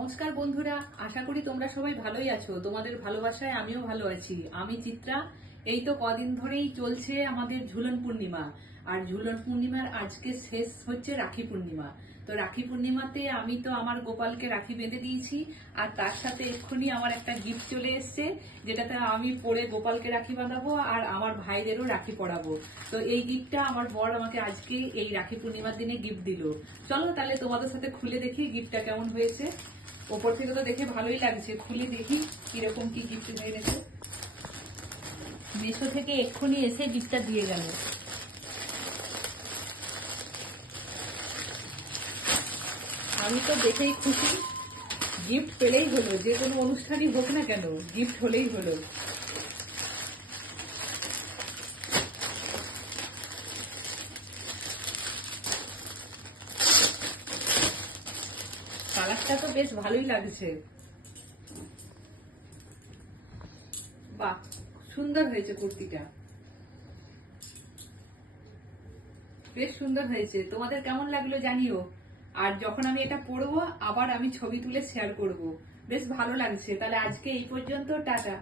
নমস্কার বন্ধুরা, আশা করি তোমরা সবাই ভালোই আছো। তোমাদের ভালোবাসায় আমিও ভালো আছি। আমি চিত্রা। এই তো কদিন ধরেই চলছে আমাদের ঝুলন পূর্ণিমা। আর ঝুলন পূর্ণিমার আজকে শেষ হচ্ছে রাখি পূর্ণিমা। তো রাখি পূর্ণিমাতে আমি তো আমার গোপালকে রাখি বেঁধে দিয়েছি। আর তার সাথে এক্ষুনি আমার একটা গিফট চলে এসছে, যেটাতে আমি পরে গোপালকে রাখি বাঁধাবো আর আমার ভাইদেরও রাখি পরাবো। তো এই গিফটটা আমার বর আমাকে আজকে এই রাখি পূর্ণিমার দিনে গিফট দিল। চলো তাহলে তোমাদের সাথে খুলে দেখি গিফটটা কেমন হয়েছে। ওপর থেকে তো দেখে ভালোই লাগছে, খুলে দেখি কিরকম কি গিফট এনেছে। মেশো থেকে এক্ষুনি এসে গিফটটা দিয়ে গেল। আমি তো দেখেই খুশি। গিফট পেলেই হলো, যে কোনো অনুষ্ঠানই হোক না কেন গিফট হলেই হলো। কালারটা তো বেশ ভালোই লাগছে। বাহ, সুন্দর হয়েছে কুর্তিটা, বেশ সুন্দর হয়েছে। তোমাদের কেমন লাগলো জানিও। আর যখন আমি এটা পরবো আবার আমি ছবি তুলে শেয়ার করব। বেশ ভালো লাগছে। তাহলে আজকে এই পর্যন্ত, টাটা।